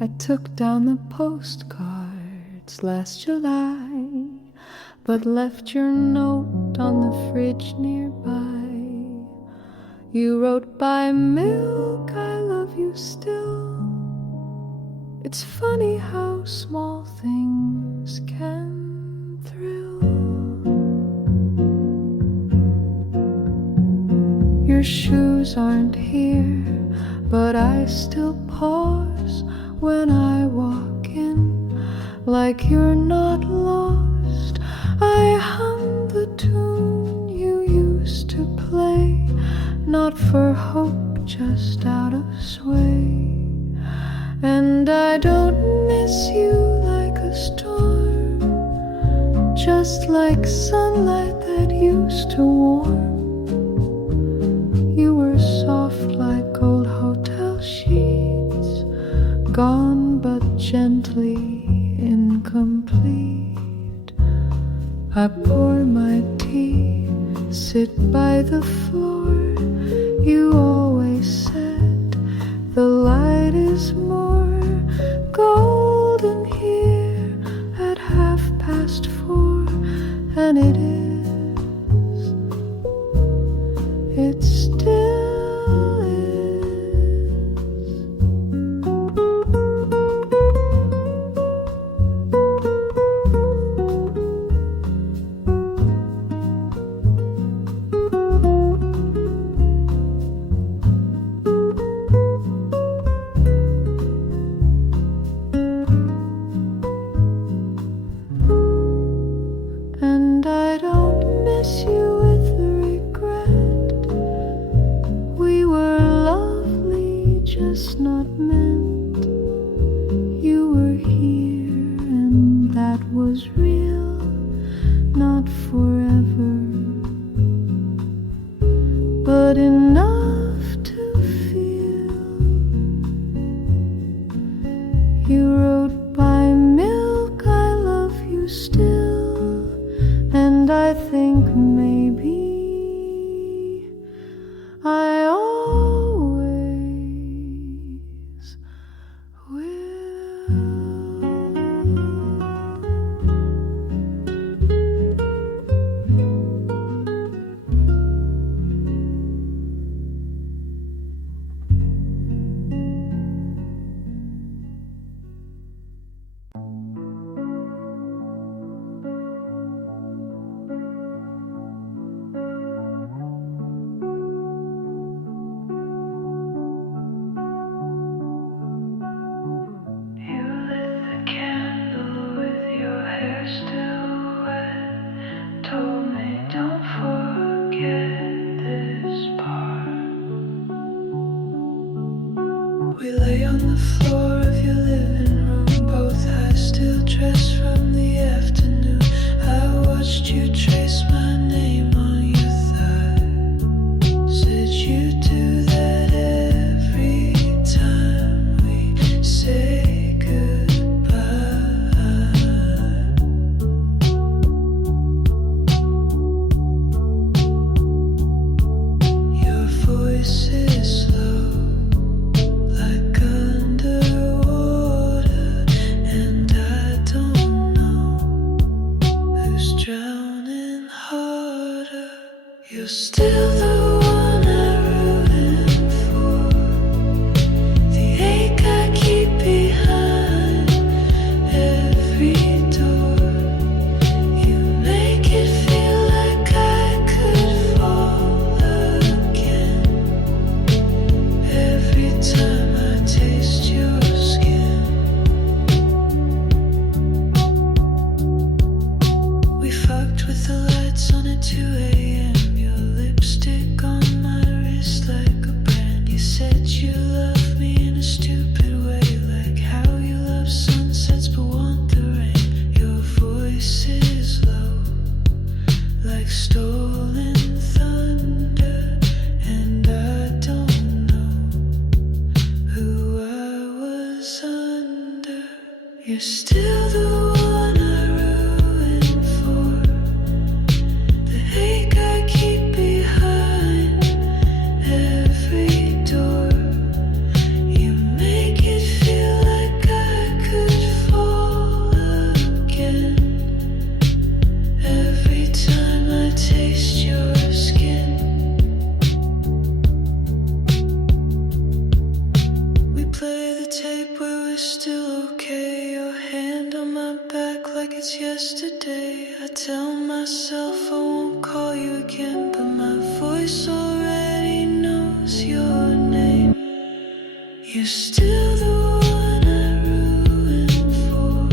I took down the postcards last July, but left your note on the fridge nearby. You wrote by milk, I love you still. It's funny how small things can thrill. Your shoes aren't here, but I still pause when I walk in, like you're not lost. I hum the tune you used to play, not for hope, just out of sway. And I don't miss you like a storm, just like sunlight that used to warm. You were soft like old hotel sheets, gone but gently incomplete. I pour my tea, sit by the floor. You always said the light is more golden here at 4:30, and it is. It still is. And I don't miss you with regret. We were lovely, just not meant. You were here, and that was real, not forever, but enough to feel. You wrote by milk, I love you still, and I think maybe I always will. You lit the candle with your hair still wet, told me don't forget this part. We lay on the floor of your living room, both high, still dressed from the afternoon. I watched you trace my name on your thigh. Said you do that every time we say goodbye. Your voice is low, like underwater, and I don't know who's drowning harder. You're still the one I'm rooting for, the ache I keep behind every door. You make it feel like I could fall again every time I taste your skin. We fucked with the lights on at 2 a.m. Your lipstick on my wrist like a brand. You said you love me in a stupid way, like how you love sunsets but want the rain. Your voice is low, like stolen thunder, and I don't know who I was under. You're still the one I ruin for, the ache I keep behind every door. You make it feel like I still okay? Your hand on my back like it's yesterday. I tell myself I won't call you again, but my voice already knows your name. You're still the one I ruin for,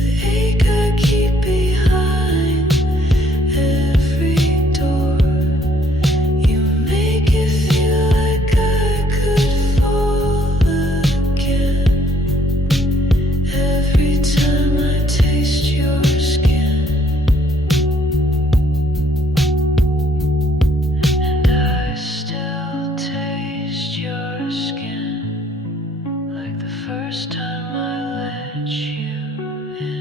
the ache I keep behind every door. You make it feel like I could fall again every time I taste your skin. And I still taste your skin like the first time I let you in.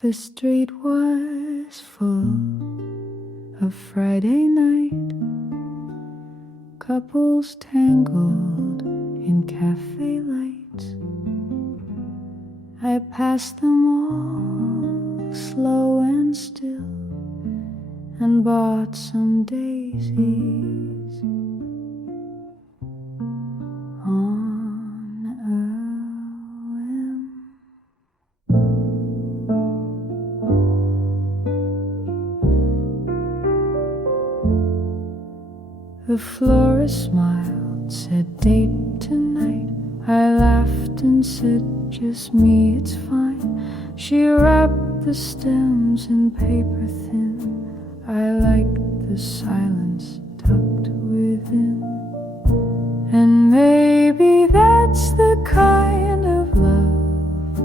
The street was full of Friday night couples tangled in cafe lights. I passed them all, slow and still, and bought some daisies on a whim. The florist smiled, said date tonight. I laughed and said just me, it's fine. She wrapped the stems in paper thin. I liked the silence tucked within. And maybe that's the kind of love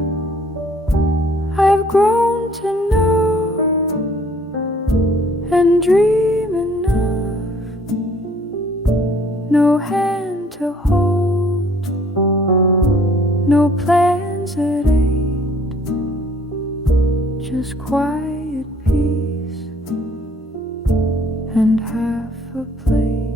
I've grown to know and dream enough. No hand to hold, no plans at 8, just quiet peace and half a plate.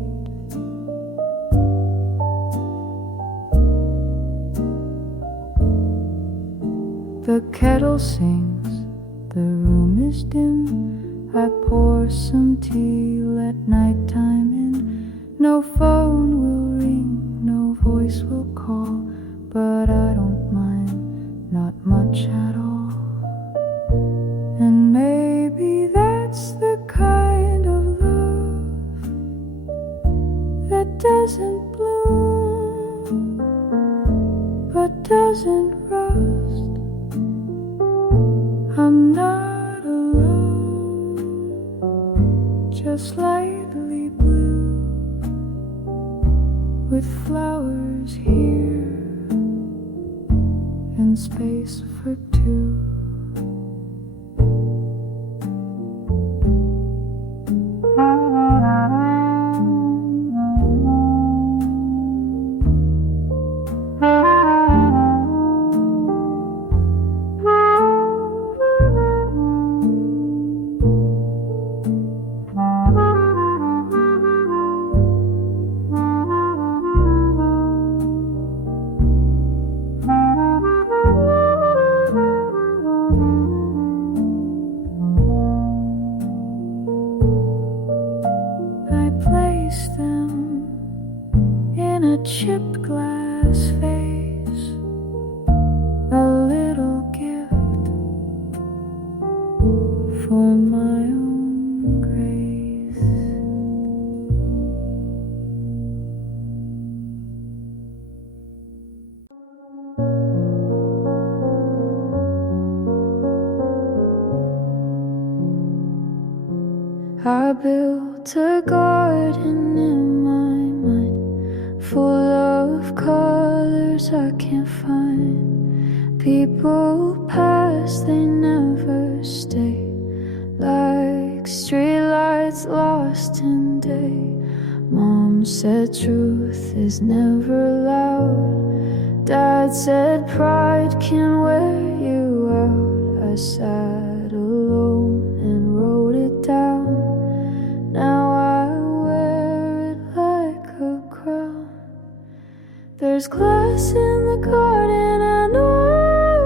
The kettle sings, the room is dim. I pour some tea, let nighttime in. No phone will ring, no voice will call, but I don't mind, not much at all. And maybe that's the kind of love that doesn't bloom, but doesn't rust. I'm not alone, just lightly blue, with flowers here and space for two. Them in a chipped glass vase, a little gift for my own grace. I built a garden in my mind, full of colors I can't find. People pass, they never stay, like streetlights lost in day. Mom said truth is never loud. Dad said pride can wear you out. I sat alone and wrote it down. Now I wear it like a crown. There's glass in the garden, I know I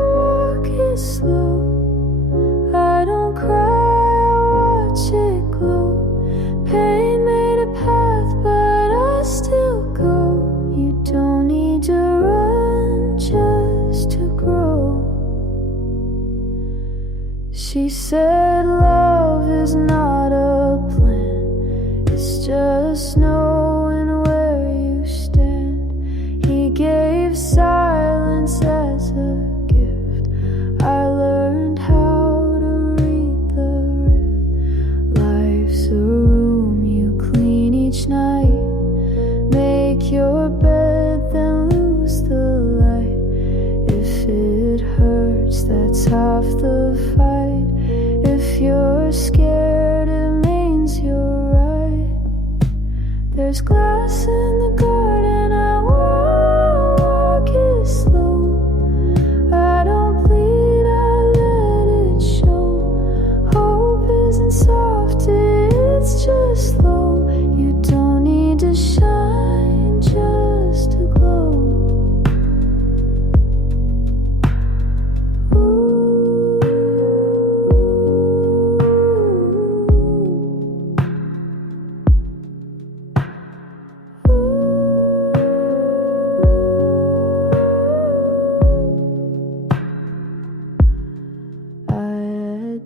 walk it slow. I don't cry, I watch it glow. Pain made a path, but I is not a plan, it's just knowing where you stand. He gave silence as a gift. I learned how to read the rift. Life's a room you clean each night. Make your bed, then lose the light. If it hurts, that's half the fight. If you're scared, it means you're right. There's glass in the garden, I walk it slow. I don't bleed, I let it show. Hope isn't soft, it's just slow. You don't need to shine just to glow.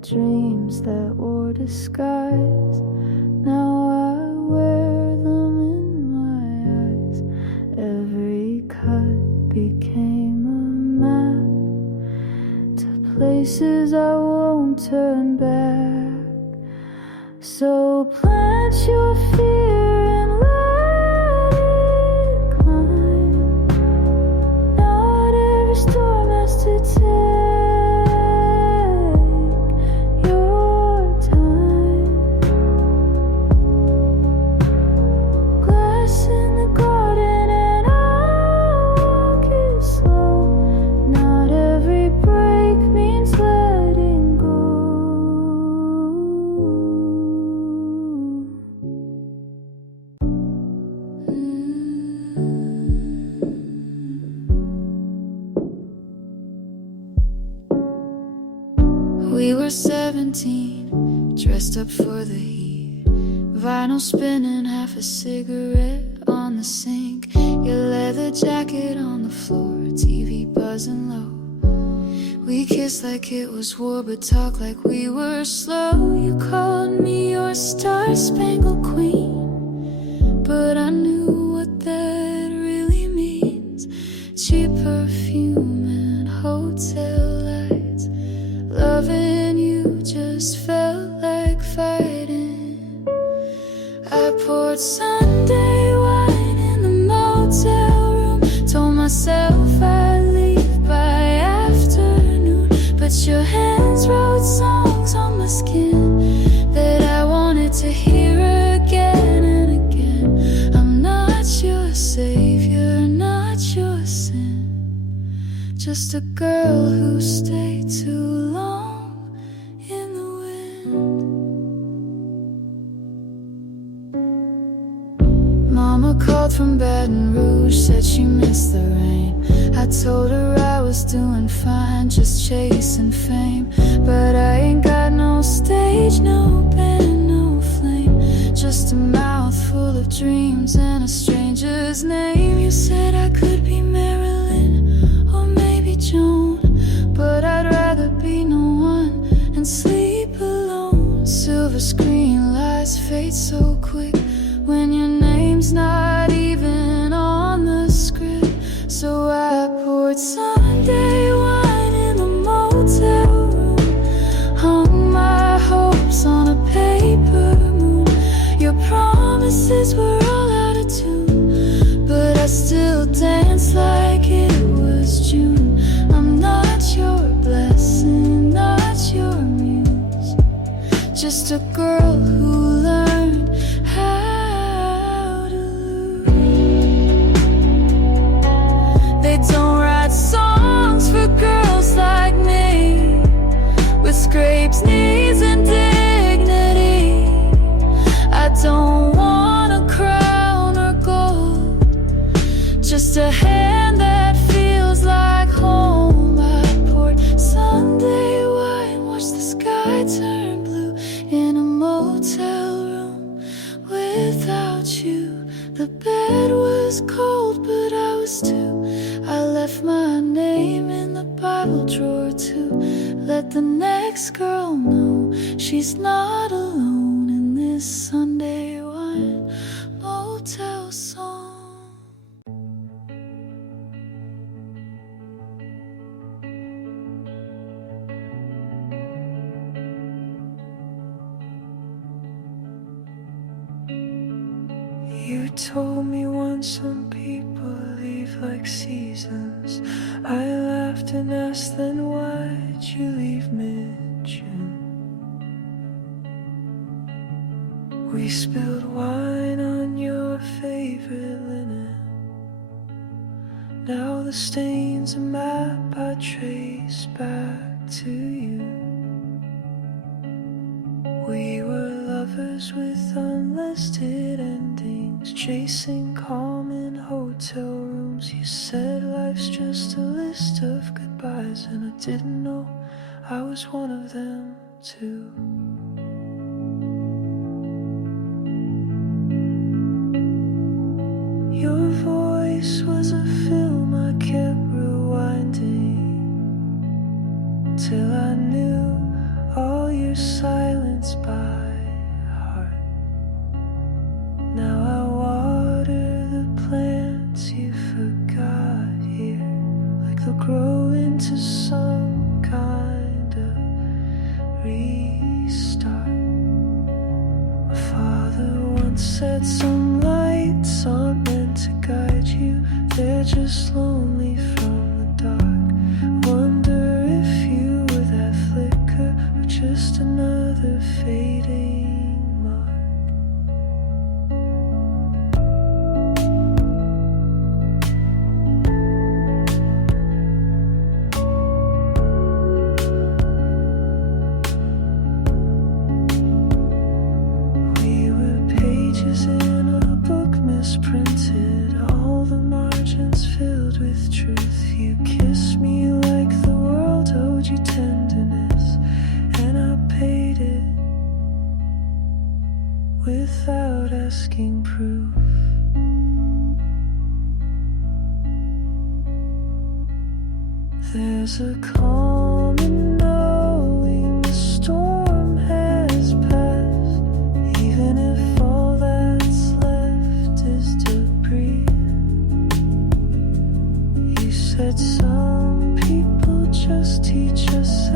Dreams that wore disguise, now I wear them in my eyes. Every cut became a map to places I won't turn back. So plant your fear and let it climb. Not every storm has to take We were 17, dressed up for the heat. Vinyl spinning, half a cigarette on the sink. Your leather jacket on the floor, TV buzzing low. We kissed like it was war, but talked like we were slow. You called me your star-spangled queen, but I knew what that really means. Cheap perfume and hotel lights. Loving you just felt like fighting. I poured Sunday wine in the motel room. Told myself I'd leave by afternoon, but your hands wrote songs on my skin that I wanted to hear again and again. I'm not your savior, not your sin, just a girl who stayed too long in the wind. Mama called from Baton Rouge, said she missed the rain. I told her I was doing fine, just chasing fame. But I ain't got no stage, no band, no flame, just a mouth full of dreams and a stranger's name. You said I could be Marilyn or maybe Joan, but I'd rather be no one and sleep alone. Silver screen lights fade so quick when your name's not even on the script. So I poured Sunday wine in the motel room, hung my hopes on a paper moon. Your promises were all out of tune, but I still dance like it was June. I'm not your blessing, not your muse, just a girl who learned how to lose. They don't write songs for girls like me, with scraped knees and dignity. I don't want a crown or gold, just a hand that feels like home. I poured Sunday wine, watched the sky turn blue in a motel just not alone in this Sunday wine motel song. You told me once some people leave like seasons. I laughed and asked, then why'd you leave mid-June? We spilled wine on your favorite linen. Now the stain's a map I trace back to you. We were lovers with unlisted endings, chasing calm in hotel rooms. You said life's just a list of goodbyes, and I didn't know I was one of them too. Your voice was a film I kept rewinding till I knew all your silence by heart. Now I water the plants you forgot here, like they'll grow into some kind of restart. My father once said some lights aren't meant to guide you, they're just lonely from the dark. Wonder if you were that flicker or just another fading mark. We were pages in a book misprinted, all the margins filled with truth. You kissed me like the world owed you tenderness, and I paid it without asking proof. There's a calm in knowing the storm has passed, even if all that's left is debris. You said some people just teach us